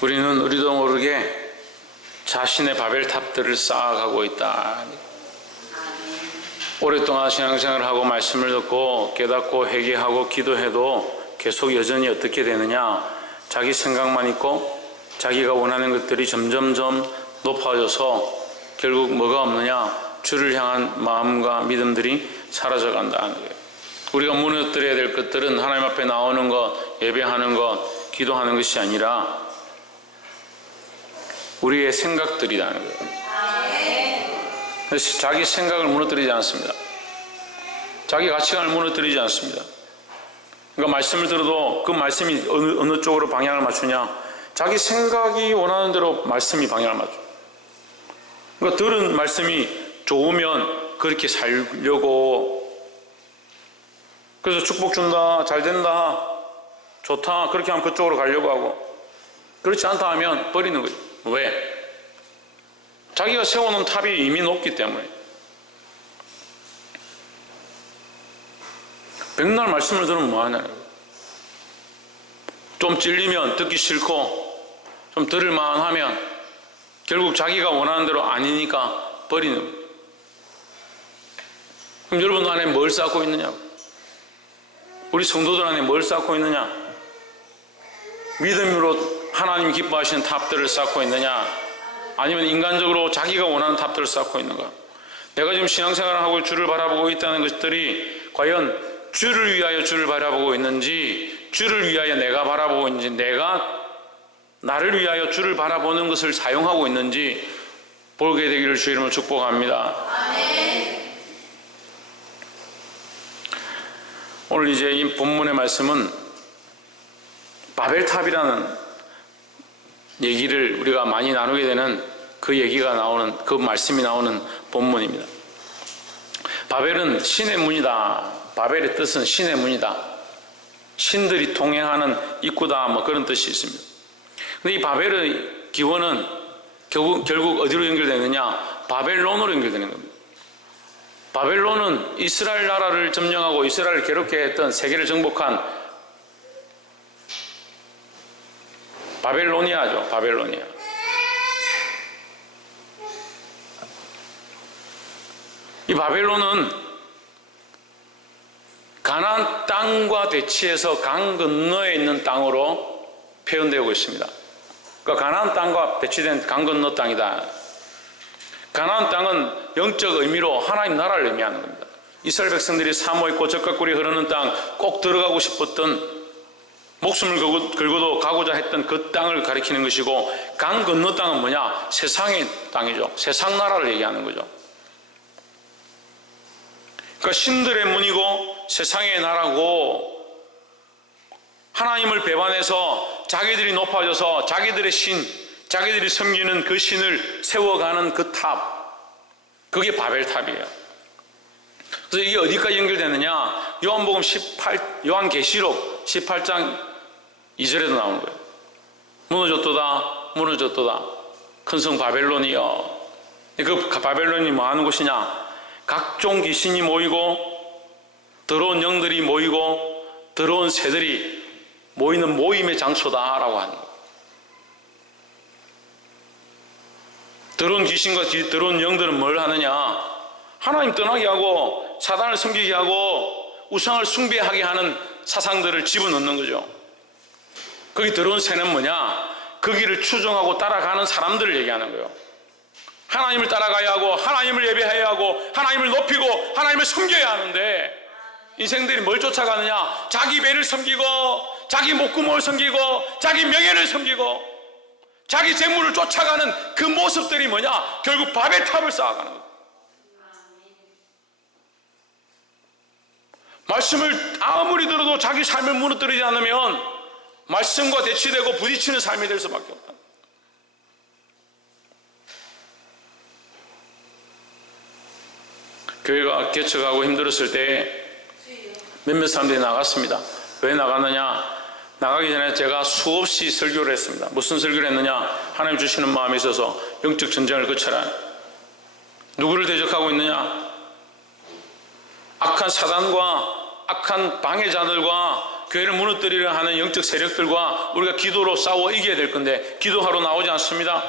우리는 우리도 모르게 자신의 바벨탑들을 쌓아가고 있다. 오랫동안 신앙생활을 하고 말씀을 듣고 깨닫고 회개하고 기도해도 계속 여전히 어떻게 되느냐? 자기 생각만 있고 자기가 원하는 것들이 점점점 높아져서 결국 뭐가 없느냐? 주를 향한 마음과 믿음들이 사라져간다는 거예요. 우리가 무너뜨려야 될 것들은 하나님 앞에 나오는 것, 예배하는 것, 기도하는 것이 아니라 우리의 생각들이라는 거예요. 그래서 자기 생각을 무너뜨리지 않습니다. 자기 가치관을 무너뜨리지 않습니다. 그러니까 말씀을 들어도 그 말씀이 어느 쪽으로 방향을 맞추냐? 자기 생각이 원하는 대로 말씀이 방향을 맞춰. 그러니까 들은 말씀이 좋으면 그렇게 살려고, 그래서 축복 준다, 잘 된다, 좋다, 그렇게 하면 그쪽으로 가려고 하고, 그렇지 않다 하면 버리는 거죠. 왜? 자기가 세워놓은 탑이 이미 높기 때문에. 백날 말씀을 들으면 뭐하냐고요. 좀 찔리면 듣기 싫고 좀 들을 만하면 결국 자기가 원하는 대로 아니니까 버리는 거예요. 그럼 여러분 안에 뭘 쌓고 있느냐고. 우리 성도들 안에 뭘 쌓고 있느냐? 믿음으로 하나님 기뻐하시는 탑들을 쌓고 있느냐? 아니면 인간적으로 자기가 원하는 탑들을 쌓고 있는가? 내가 지금 신앙생활을 하고 주를 바라보고 있다는 것들이 과연 주를 위하여 주를 바라보고 있는지, 주를 위하여 내가 바라보고 있는지, 내가 나를 위하여 주를 바라보는 것을 사용하고 있는지 보게 되기를 주의 이름으로 축복합니다. 아멘. 오늘 이제 이 본문의 말씀은 바벨탑이라는 얘기를 우리가 많이 나누게 되는 그 얘기가 나오는, 그 말씀이 나오는 본문입니다. 바벨은 신의 문이다. 바벨의 뜻은 신의 문이다. 신들이 통행하는 입구다. 뭐 그런 뜻이 있습니다. 근데 이 바벨의 기원은 결국 어디로 연결되느냐? 바벨론으로 연결되는 겁니다. 바벨론은 이스라엘 나라를 점령하고 이스라엘을 괴롭게 했던, 세계를 정복한 바벨로니아죠. 바벨로니아. 이 바벨론은 가나안 땅과 대치해서 강 건너에 있는 땅으로 표현되고 있습니다. 그러니까 가나안 땅과 대치된 강 건너 땅이다. 가나안 땅은 영적 의미로 하나님 나라를 의미하는 겁니다. 이스라엘 백성들이 사모 있고 젖과 꿀이 흐르는 땅, 꼭 들어가고 싶었던, 목숨을 걸고도 가고자 했던 그 땅을 가리키는 것이고, 강 건너 땅은 뭐냐? 세상의 땅이죠. 세상 나라를 얘기하는 거죠. 그러니까 신들의 문이고 세상의 나라고, 하나님을 배반해서 자기들이 높아져서 자기들의 신, 자기들이 섬기는 그 신을 세워가는 그 탑, 그게 바벨탑이에요. 그래서 이게 어디까지 연결되느냐? 요한계시록 18장 2절에도 나오는 거예요. 무너졌도다, 무너졌도다. 큰 성 바벨론이여. 그 바벨론이 뭐 하는 곳이냐? 각종 귀신이 모이고, 더러운 영들이 모이고, 더러운 새들이 모이는 모임의 장소다라고 하는 거예요. 더러운 귀신과 더러운 영들은 뭘 하느냐? 하나님 떠나게 하고, 사단을 섬기게 하고, 우상을 숭배하게 하는 사상들을 집어넣는 거죠. 거기 들어온 새는 뭐냐? 그 길을 추종하고 따라가는 사람들을 얘기하는 거예요. 하나님을 따라가야 하고, 하나님을 예배해야 하고, 하나님을 높이고, 하나님을 섬겨야 하는데, 인생들이 뭘 쫓아가느냐? 자기 배를 섬기고, 자기 목구멍을 섬기고, 자기 명예를 섬기고, 자기 재물을 쫓아가는 그 모습들이 뭐냐? 결국 바벨탑을 쌓아가는 거예요. 말씀을 아무리 들어도 자기 삶을 무너뜨리지 않으면 말씀과 대치되고 부딪히는 삶이 될 수밖에 없다. 교회가 개척하고 힘들었을 때 몇몇 사람들이 나갔습니다. 왜 나갔느냐? 나가기 전에 제가 수없이 설교를 했습니다. 무슨 설교를 했느냐? 하나님 주시는 마음이 있어서 영적 전쟁을 거쳐라. 누구를 대적하고 있느냐? 악한 사단과 악한 방해자들과 교회를 무너뜨리려 하는 영적 세력들과 우리가 기도로 싸워 이겨야 될 건데 기도하러 나오지 않습니다.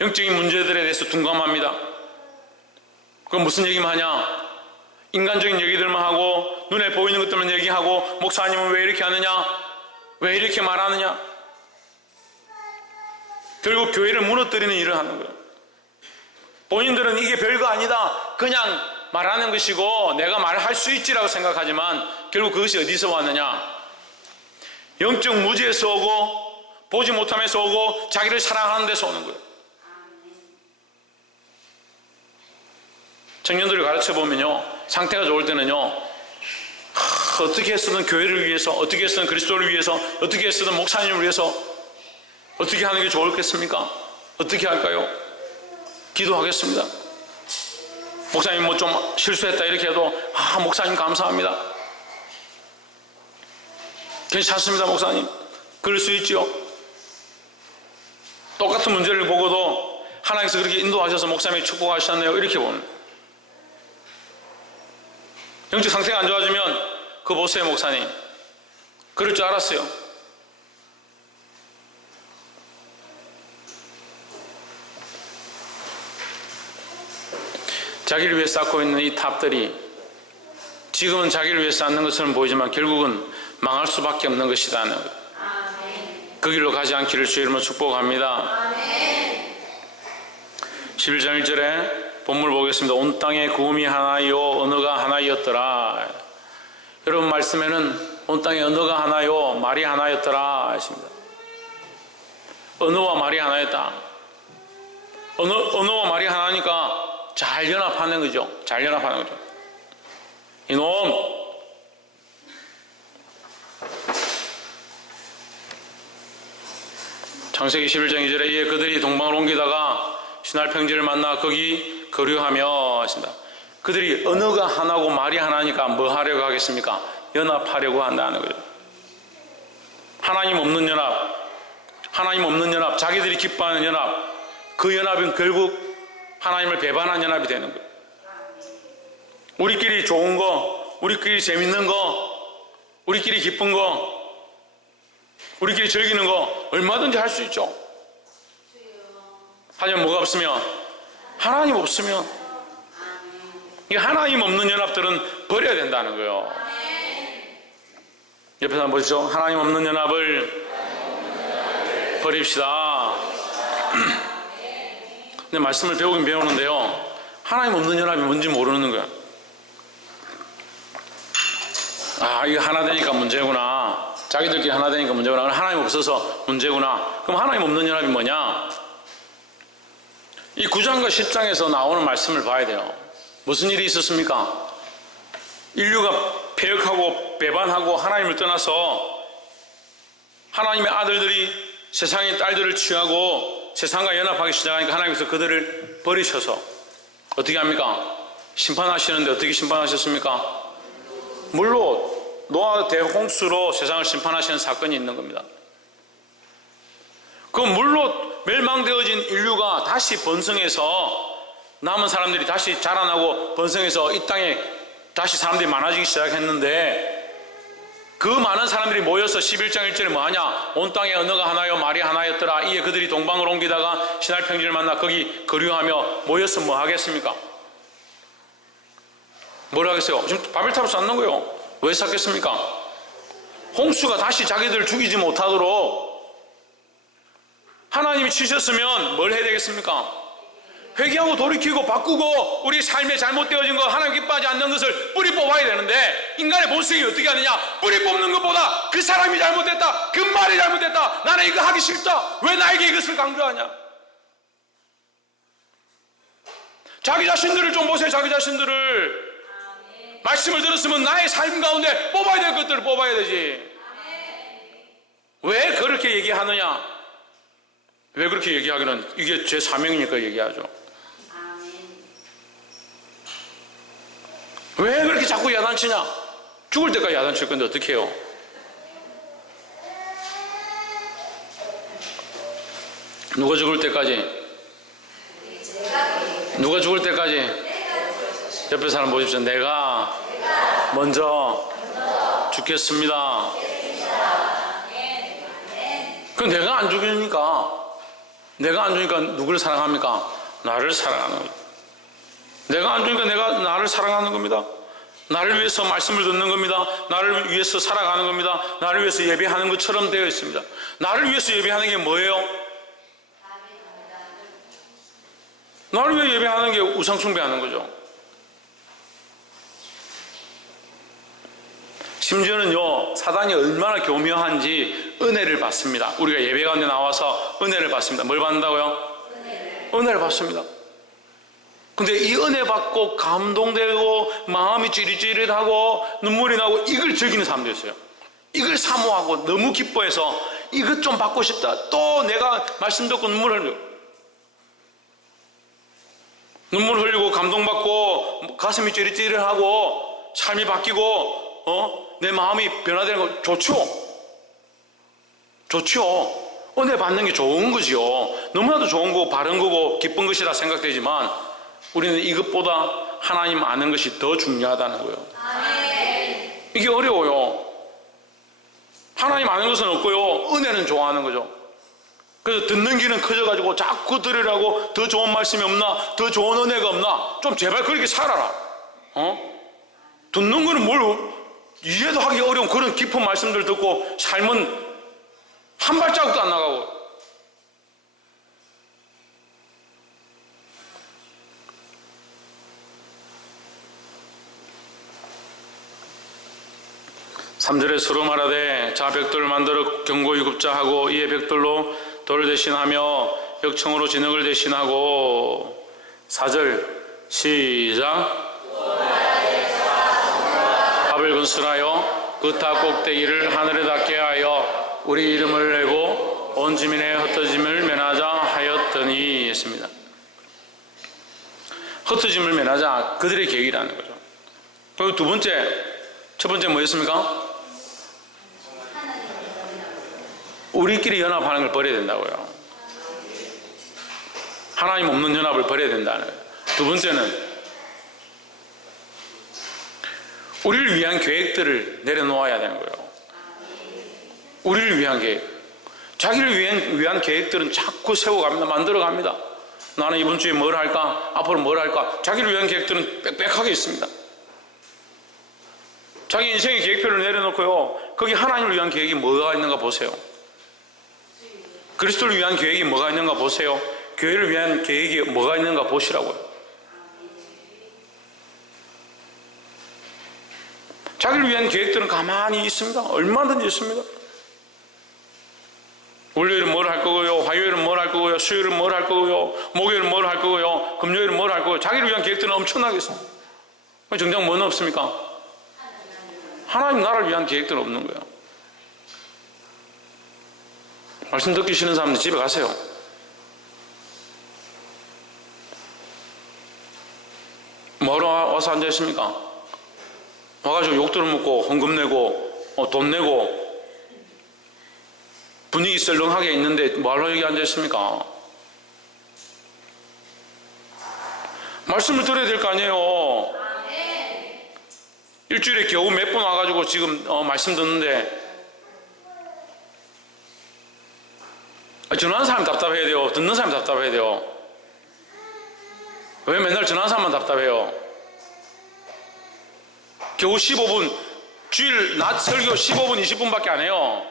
영적인 문제들에 대해서 둔감합니다. 그건 무슨 얘기만 하냐? 인간적인 얘기들만 하고 눈에 보이는 것들만 얘기하고 목사님은 왜 이렇게 하느냐? 왜 이렇게 말하느냐? 결국 교회를 무너뜨리는 일을 하는 거예요. 본인들은 이게 별거 아니다, 그냥 말하는 것이고 내가 말할 수 있지라고 생각하지만 결국 그것이 어디서 왔느냐? 영적 무지에서 오고 보지 못하면서 오고 자기를 사랑하는 데서 오는 거예요. 청년들을 가르쳐보면요, 상태가 좋을 때는요, 어떻게 해서든 교회를 위해서, 어떻게 해서든 그리스도를 위해서, 어떻게 해서든 목사님을 위해서 어떻게 하는 게 좋겠습니까? 어떻게 할까요? 기도하겠습니다. 목사님 뭐 좀 실수했다 이렇게 해도 목사님 감사합니다. 괜찮습니다 목사님. 그럴 수 있죠. 똑같은 문제를 보고도 하나님께서 그렇게 인도하셔서 목사님이 축복하셨네요 이렇게 보는. 영적 상태가 안 좋아지면 그거 보세요 목사님. 그럴 줄 알았어요. 자기를 위해 쌓고 있는 이 탑들이 지금은 자기를 위해 쌓는 것처럼 보이지만 결국은 망할 수밖에 없는 것이다. 그 길로 가지 않기를 주의 이름으로 축복합니다. 11장 1절에 본문을 보겠습니다. 온 땅에 구음이 하나요 언어가 하나였더라. 여러분 말씀에는 온 땅에 언어가 하나요 말이 하나였더라 하십니다. 언어와 말이 하나였다. 언어와 말이 하나니까 잘 연합하는 거죠. 잘 연합하는 거죠. 이놈! 창세기 11장 2절에 이에 그들이 동방을 옮기다가 신할 평지를 만나 거기 거류하며 하신다. 그들이 언어가 하나고 말이 하나니까 뭐 하려고 하겠습니까? 연합하려고 한다는 거죠. 하나님 없는 연합, 하나님 없는 연합, 자기들이 기뻐하는 연합, 그 연합은 결국 하나님을 배반한 연합이 되는 거예요. 우리끼리 좋은 거, 우리끼리 재밌는 거, 우리끼리 기쁜 거, 우리끼리 즐기는 거 얼마든지 할 수 있죠. 하지만 뭐가 없으면, 하나님 없으면, 이 하나님 없는 연합들은 버려야 된다는 거예요. 옆에서 한번 보시죠. 하나님 없는 연합을 버립시다. 근데 말씀을 배우긴 배우는데요, 하나님 없는 연합이 뭔지 모르는 거야. 이거 하나 되니까 문제구나. 자기들끼리 하나 되니까 문제구나. 하나님 없어서 문제구나. 그럼 하나님 없는 연합이 뭐냐? 이 9장과 10장에서 나오는 말씀을 봐야 돼요. 무슨 일이 있었습니까? 인류가 패역하고 배반하고 하나님을 떠나서 하나님의 아들들이 세상의 딸들을 취하고 세상과 연합하기 시작하니까 하나님께서 그들을 버리셔서 어떻게 합니까? 심판하시는데 어떻게 심판하셨습니까? 물로 노아 대홍수로 세상을 심판하시는 사건이 있는 겁니다. 그 물로 멸망되어진 인류가 다시 번성해서 남은 사람들이 다시 자라나고 번성해서 이 땅에 다시 사람들이 많아지기 시작했는데 그 많은 사람들이 모여서 11장 1절에 뭐하냐? 온 땅에 언어가 하나요 말이 하나였더라. 이에 그들이 동방을 옮기다가 신할 평지를 만나 거기 거류하며 모여서 뭐 하겠습니까? 뭘 하겠어요? 지금 바벨탑을 쌓는 거예요. 왜 쌓겠습니까? 홍수가 다시 자기들을 죽이지 못하도록 하나님이 치셨으면 뭘 해야 되겠습니까? 회개하고 돌이키고 바꾸고 우리 삶에 잘못되어진 거 하나님 기뻐하지 않는 것을 뿌리 뽑아야 되는데 인간의 본성이 어떻게 하느냐? 뿌리 뽑는 것보다 그 사람이 잘못됐다, 그 말이 잘못됐다, 나는 이거 하기 싫다, 왜 나에게 이것을 강조하냐? 자기 자신들을 좀 보세요. 자기 자신들을. 말씀을 들었으면 나의 삶 가운데 뽑아야 될 것들을 뽑아야 되지. 왜 그렇게 얘기하느냐? 왜 그렇게 얘기하기는 이게 제 사명이니까 얘기하죠. 왜 그렇게 자꾸 야단치냐? 죽을 때까지 야단칠 건데 어떻게 해요? 누가 죽을 때까지? 누가 죽을 때까지? 옆에 사람 보십시오. 내가 먼저 죽겠습니다. 그 내가 안 죽으니까, 내가 안 죽으니까 누구를 사랑합니까? 나를 사랑하는 거죠. 내가 안 죽으니까 내가 나를 사랑하는 겁니다. 나를 위해서 말씀을 듣는 겁니다. 나를 위해서 살아가는 겁니다. 나를 위해서 예배하는 것처럼 되어 있습니다. 나를 위해서 예배하는 게 뭐예요? 나를 위해 예배하는 게 우상 숭배하는 거죠. 심지어는요, 사단이 얼마나 교묘한지 은혜를 받습니다. 우리가 예배 가운데 나와서 은혜를 받습니다. 뭘 받는다고요? 은혜를 받습니다. 근데 이 은혜 받고 감동되고 마음이 찌릿찌릿하고 눈물이 나고 이걸 즐기는 사람도 있어요. 이걸 사모하고 너무 기뻐해서 이것 좀 받고 싶다. 또 내가 말씀 듣고 눈물 흘리고 감동받고 가슴이 찌릿찌릿하고 삶이 바뀌고 내 마음이 변화되는 거 좋죠. 은혜 받는 게 좋은 거지요. 너무나도 좋은 거고 바른 거고 기쁜 것이라 생각되지만 우리는 이것보다 하나님 아는 것이 더 중요하다는 거예요. 이게 어려워요. 하나님 아는 것은 없고요, 은혜는 좋아하는 거죠. 그래서 듣는 귀는 커져가지고 자꾸 들으라고, 더 좋은 말씀이 없나, 더 좋은 은혜가 없나, 좀 제발 그렇게 살아라. 듣는 거는 뭘 이해도 하기 어려운 그런 깊은 말씀들 듣고 삶은 한 발자국도 안 나가고. (3절에) 서로 말하되 자 벽돌을 만들어 견고히 굽자 하고 이에 벽돌로 돌을 대신하며 역청으로 진흙을 대신하고. (4절) 시작. 밥을 건설하여 그 탑 꼭대기를 하늘에 닿게 하여 우리 이름을 내고 온 지민의 흩어짐을 면하자 하였더니 했습니다. 흩어짐을 면하자, 그들의 계획이라는 거죠. 그리고 두 번째, 첫 번째 뭐였습니까? 우리끼리 연합하는 걸 버려야 된다고요. 하나님 없는 연합을 버려야 된다는 거예요. 두 번째는 우리를 위한 계획들을 내려놓아야 되는 거예요. 우리를 위한 계획. 자기를 위한 계획들은 자꾸 세워갑니다. 만들어갑니다. 나는 이번 주에 뭘 할까? 앞으로 뭘 할까? 자기를 위한 계획들은 빽빽하게 있습니다. 자기 인생의 계획표를 내려놓고요, 거기 하나님을 위한 계획이 뭐가 있는가 보세요. 그리스도를 위한 계획이 뭐가 있는가 보세요. 교회를 위한 계획이 뭐가 있는가 보시라고요. 자기를 위한 계획들은 가만히 있습니다. 얼마든지 있습니다. 월요일은 뭘 할 거고요, 화요일은 뭘 할 거고요, 수요일은 뭘 할 거고요, 목요일은 뭘 할 거고요, 금요일은 뭘 할 거고요. 자기를 위한 계획들은 엄청나게 있습니다. 정작 뭐는 없습니까? 하나님 나라를 위한 계획들은 없는 거예요. 말씀 듣기 싫은 사람들 집에 가세요. 뭐하러 와서 앉아있습니까? 와가지고 욕 들어먹고 헌금 내고 돈 내고 분위기 썰렁하게 있는데 뭐하러 여기 앉아있습니까? 말씀을 들어야 될 거 아니에요. 일주일에 겨우 몇 번 와가지고 지금 말씀 듣는데 전화하는 사람 답답해야 돼요? 듣는 사람 답답해야 돼요? 왜 맨날 전화하는 사람만 답답해요? 겨우 15분, 주일 낮 설교 15분, 20분밖에 안 해요.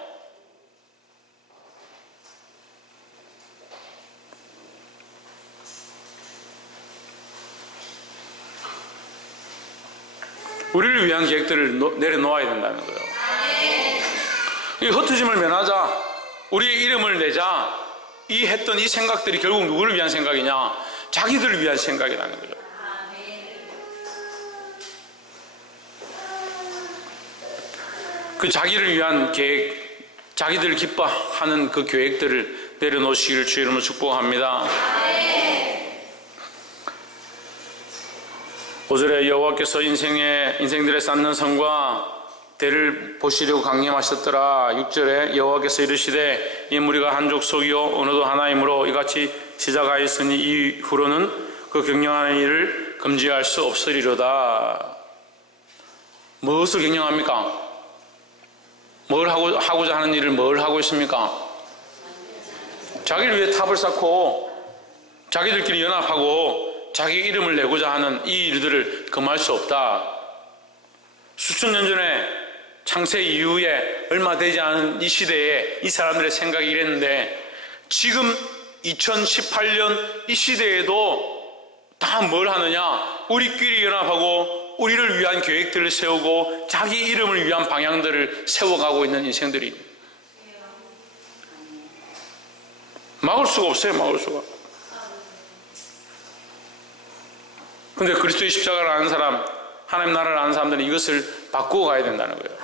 우리를 위한 계획들을 내려놓아야 된다는 거예요. 이 흩어짐을 면하자, 우리의 이름을 내자, 이 했던 이 생각들이 결국 누구를 위한 생각이냐? 자기들을 위한 생각이라는 거죠. 그 자기를 위한 계획, 자기들을 기뻐하는 그 계획들을 내려놓으시기를 주의 이름으로 축복합니다. 5절에 여호와께서 인생들의 쌓는 성과 대를 보시려고 강림하셨더라. 6절에 여호와께서 이르시되 이 무리가 한 족속이요 어느도 하나이므로 이같이 시작하였으니 이후로는 그 경영하는 일을 금지할 수 없으리로다. 무엇을 경영합니까? 뭘 하고자 하는 일을 뭘 하고 있습니까? 자기를 위해 탑을 쌓고 자기들끼리 연합하고 자기 이름을 내고자 하는 이 일들을 금할 수 없다. 수천 년 전에 창세 이후에 얼마 되지 않은 이 시대에 이 사람들의 생각이 이랬는데 지금 2018년 이 시대에도 다 뭘 하느냐? 우리끼리 연합하고 우리를 위한 계획들을 세우고 자기 이름을 위한 방향들을 세워가고 있는 인생들이 막을 수가 없어요. 막을 수가. 근데 그리스도의 십자가를 아는 사람, 하나님 나라를 아는 사람들은 이것을 바꾸어 가야 된다는 거예요.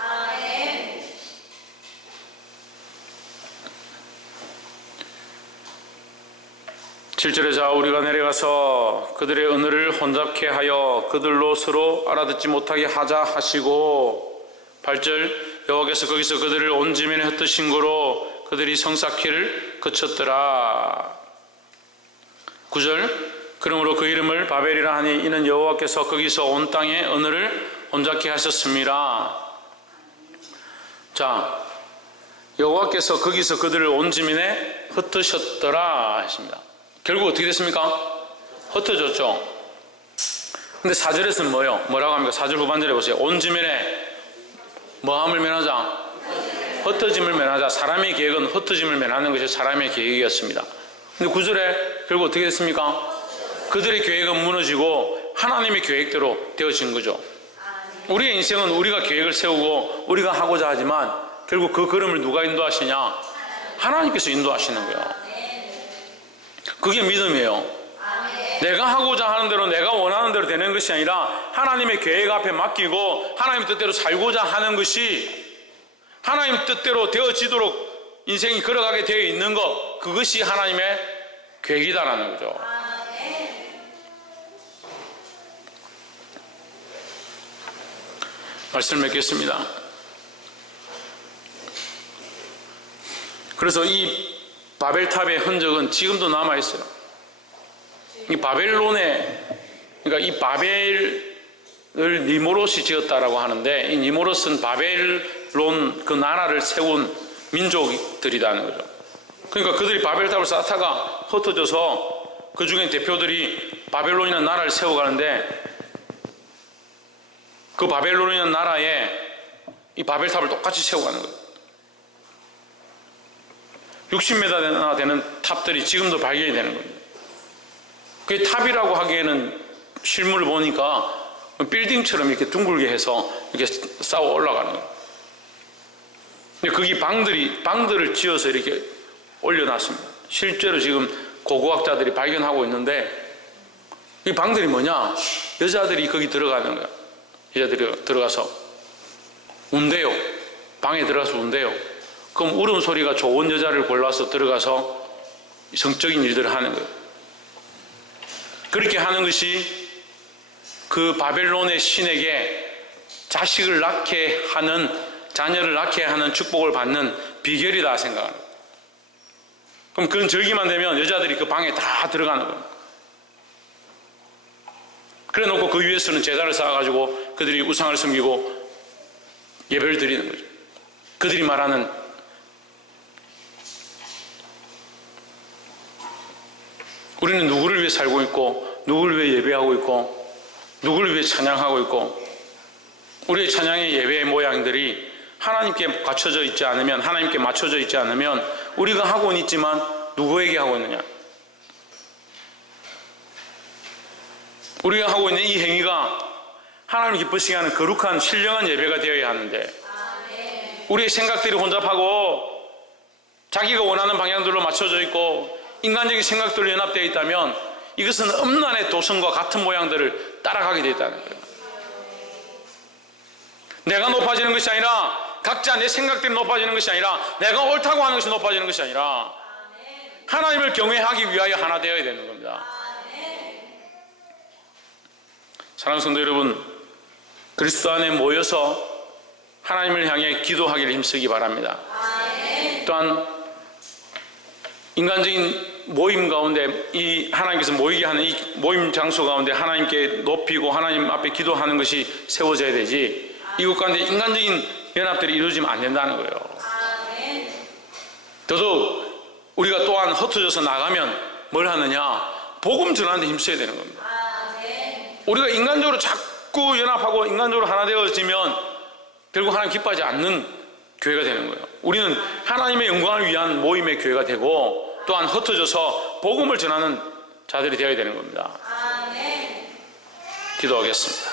7절에 자 우리가 내려가서 그들의 언어를 혼잡케 하여 그들로 서로 알아듣지 못하게 하자 하시고 8절 여호와께서 거기서 그들을 온 지면에 흩으신 거로 그들이 성사키를 거쳤더라. 9절 그러므로 그 이름을 바벨이라 하니 이는 여호와께서 거기서 온 땅의 언어를 혼잡케 하셨습니다. 자 여호와께서 거기서 그들을 온 지면에 흩으셨더라 하십니다. 결국 어떻게 됐습니까? 흩어졌죠. 근데 4절에서는 뭐라고 합니까? 4절 후반절에 보세요. 온 지면에 뭐함을 면하자? 흩어짐을 면하자. 사람의 계획은 흩어짐을 면하는 것이 사람의 계획이었습니다. 근데 9절에 결국 어떻게 됐습니까? 그들의 계획은 무너지고 하나님의 계획대로 되어진 거죠. 우리의 인생은 우리가 계획을 세우고 우리가 하고자 하지만 결국 그 걸음을 누가 인도하시냐? 하나님께서 인도하시는 거예요. 그게 믿음이에요. 내가 하고자 하는 대로 내가 원하는 대로 되는 것이 아니라 하나님의 계획 앞에 맡기고 하나님 뜻대로 살고자 하는 것이 하나님 뜻대로 되어지도록 인생이 걸어가게 되어 있는 것, 그것이 하나님의 계획이다라는 거죠. 말씀을 맺겠습니다. 그래서 이 바벨탑의 흔적은 지금도 남아있어요. 이 바벨론에, 그러니까 이 바벨을 니모롯이 지었다라고 하는데 이 니모롯은 바벨론 그 나라를 세운 민족들이라는 거죠. 그러니까 그들이 바벨탑을 쌓다가 흩어져서 그 중에 대표들이 바벨론이라는 나라를 세워가는데 그 바벨론이라는 나라에 이 바벨탑을 똑같이 세워가는 거예요. 60m나 되는 탑들이 지금도 발견이 되는 겁니다. 그게 탑이라고 하기에는 실물을 보니까 빌딩처럼 이렇게 둥글게 해서 이렇게 쌓아 올라가는 거예요. 근데 거기 방들을 지어서 이렇게 올려놨습니다. 실제로 지금 고고학자들이 발견하고 있는데 이 방들이 뭐냐? 여자들이 거기 들어가는 거예요. 여자들이 들어가서 운대요. 방에 들어가서 운대요. 그럼 울음소리가 좋은 여자를 골라서 들어가서 성적인 일들을 하는 거예요. 그렇게 하는 것이 그 바벨론의 신에게 자식을 낳게 하는, 자녀를 낳게 하는 축복을 받는 비결이다 생각하는 거예요. 그럼 그런 절기만 되면 여자들이 그 방에 다 들어가는 거예요. 그래 놓고 그 위에서는 제단을 쌓아가지고 그들이 우상을 섬기고 예배를 드리는 거죠. 그들이 말하는 우리는 누구를 위해 살고 있고 누구를 위해 예배하고 있고 누구를 위해 찬양하고 있고 우리의 찬양의 예배의 모양들이 하나님께 갖춰져 있지 않으면, 하나님께 맞춰져 있지 않으면 우리가 하고는 있지만 누구에게 하고 있느냐? 우리가 하고 있는 이 행위가 하나님 기쁘시게 하는 거룩한 신령한 예배가 되어야 하는데 우리의 생각들이 혼잡하고 자기가 원하는 방향들로 맞춰져 있고 인간적인 생각들로 연합되어 있다면 이것은 음란의 도성과 같은 모양들을 따라가게 되어 있다는 거예요. 내가 높아지는 것이 아니라 각자 내 생각들이 높아지는 것이 아니라 내가 옳다고 하는 것이 높아지는 것이 아니라 하나님을 경외하기 위하여 하나 되어야 되는 겁니다. 사랑하는 성도 여러분, 그리스도 안에 모여서 하나님을 향해 기도하기를 힘쓰기 바랍니다. 또한 인간적인 모임 가운데 이 하나님께서 모이게 하는 이 모임 장소 가운데 하나님께 높이고 하나님 앞에 기도하는 것이 세워져야 되지, 이것 가운데 인간적인 연합들이 이루어지면 안 된다는 거예요. 더더욱 우리가 또한 흩어져서 나가면 뭘 하느냐? 복음 전하는 데 힘써야 되는 겁니다. 우리가 인간적으로 자꾸 연합하고 인간적으로 하나 되어지면 결국 하나님 기뻐하지 않는 교회가 되는 거예요. 우리는 하나님의 영광을 위한 모임의 교회가 되고 또한 흩어져서 복음을 전하는 자들이 되어야 되는 겁니다. 기도하겠습니다.